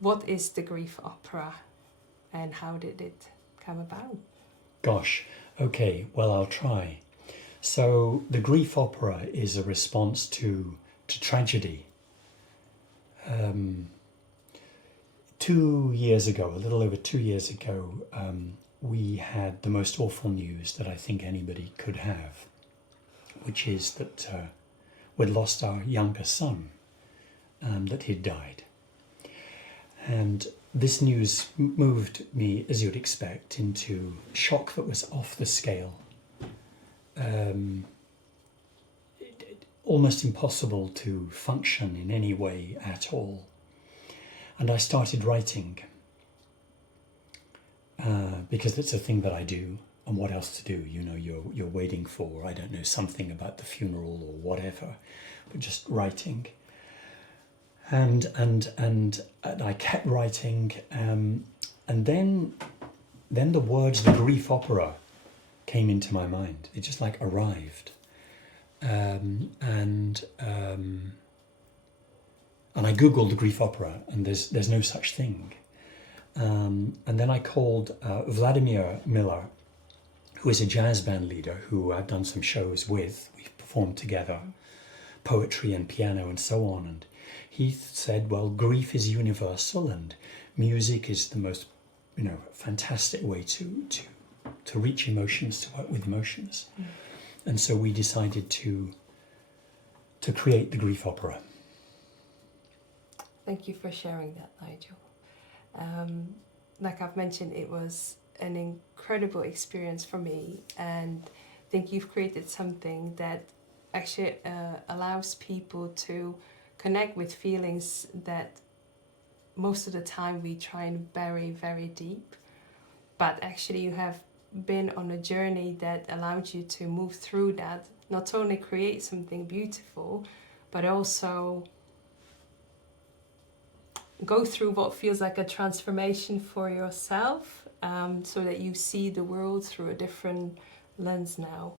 what is the grief opera and how did it come about? Gosh, okay, well, I'll try. So the grief opera is a response to tragedy. 2 years ago, a little over 2 years ago, we had the most awful news that I think anybody could have, which is that we'd lost our younger son, that he'd died. And this news moved me, as you'd expect, into shock that was off the scale. Almost impossible to function in any way at all. And I started writing because it's a thing that I do, and what else to do? You know, you're waiting for, I don't know, something about the funeral or whatever, but just writing. And I kept writing, and then the words, the grief opera, came into my mind. It just like arrived, and I googled the grief opera, and there's no such thing. And then I called Vladimir Miller, who is a jazz band leader who I've done some shows with. We've performed together, poetry and piano and so on. And he said, well, grief is universal, and music is the most, fantastic way to reach emotions, to work with emotions. Mm. And so we decided to create the grief opera. Thank you for sharing that, Nigel. Like I've mentioned, it was an incredible experience for me, and I think you've created something that actually allows people to connect with feelings that most of the time we try and bury very deep. But actually you have been on a journey that allowed you to move through that, not only create something beautiful, but also go through what feels like a transformation for yourself, so that you see the world through a different lens now.